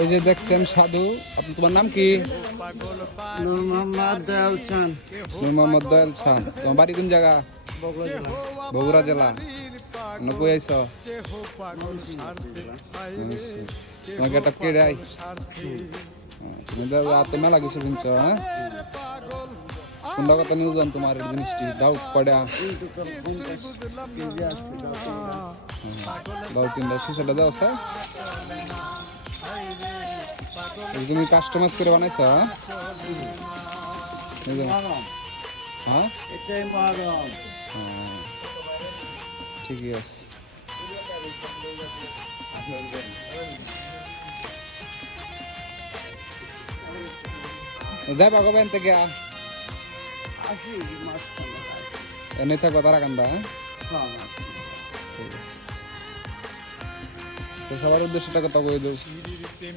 এই যে দেখছেন সাধু, আপনি তোমার নাম কি? নূর মোহাম্মদ দয়াল চান। নূর মোহাম্মদ দয়াল খান। তোমার বাড়ি কোন জায়গা? বগুড়া জেলা। বগুড়া জেলা। কই আইছ? তোমার গেট আপ কে রাই? তুমি তো রাতে মেলা কিছু কিনছ, হ্যাঁ? কোনটা কথা নিউজ জান তোমার এই জিনিসটি দাও কয়টা? কেজি আছে দাও তিনটা শিশাটা দাও স্যার। তুমি কাস্টমাইজ করে বানাইছ, হ্যাঁ? হ্যাঁ এটাই মহরম। ঠিকই আছে। যাবা কবে থেকে? আসি মাছ এনে থাকো তারাকান্দা, হ্যাঁ? খাওয়া। ঠিক আছে। তো সবার উদ্দেশ্যটা কথা কই দেব।